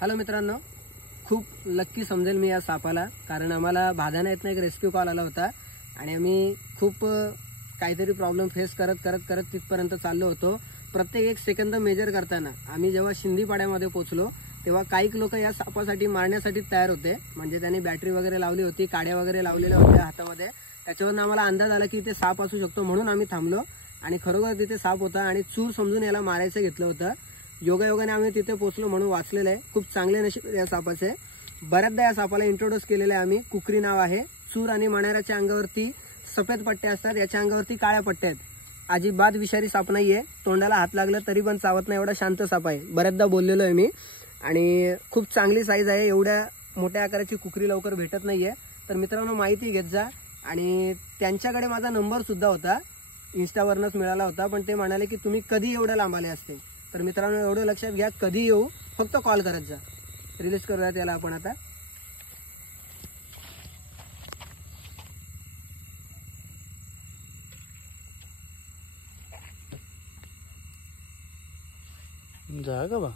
Hello मित्रांनो, खूप lucky समजेल मी या सापाला, कारण आम्हाला भादाना येत नाही एक रेस्क्यू कॉल आला होता आणि आम्ही खूप काहीतरी प्रॉब्लेम फेस करत करत करत तिथपर्यंत चाललो होतो। प्रत्येक एक सेकंद मेजर करताना आम्ही जेव्हा शिंदीपाड्यामध्ये पोहोचलो तेव्हा काही लोक या सापासाठी मारण्यासाठी तयार होते। म्हणजे त्यांनी बॅटरी वगैरे लावली होती, काड्या वगैरे लावलेल्या होत्या हातामध्ये। त्याच्यावरून आम्हाला अंदाज आला की ते साप असू शकतो, म्हणून आम्ही थांबलो आणि खरोखर तिथे साप होता आणि चूर समजून याला मारायचं घेतलं होतं। योगायोगाने आम्ही तिथे पोहोचलो म्हणून वाचलेलं आहे। खूप चांगले नशीब या सापाचे। बऱ्याचदा या सापाला इंट्रोड्यूस केलेलं आहे आम्ही। कुकरी नाव आहे। चूर आणि मण्याराच्या अंगावरती सफेद पट्टे असतात, याच्या अंगावरती काळ्या पट्ट्या आहेत। अजिबात विषारी साप नाहीये, तोंडाला हात लागला तरी पण चावत नाही, एवढा शांत साप आहे। बऱ्याचदा बोललेलो आहे मी आणि खूप चांगली साईज आहे। एवढ्या मोठ्या आकाराची कुकरी लवकर भेटत नाहीये। तर मित्रांनो, माहिती घेत जा। आणि त्यांच्याकडे माझा नंबर सुद्धा होता, इन्स्टावरनच मिळाला होता, पण ते म्हणाले की तुम्ही कधी एवढे लांब आले असते। तर मित्रांनो, एवढं लक्षात घ्या, कधी येऊ फक्त कॉल करत जा। रिलीज करूया त्याला आपण आता। जाएगा बा।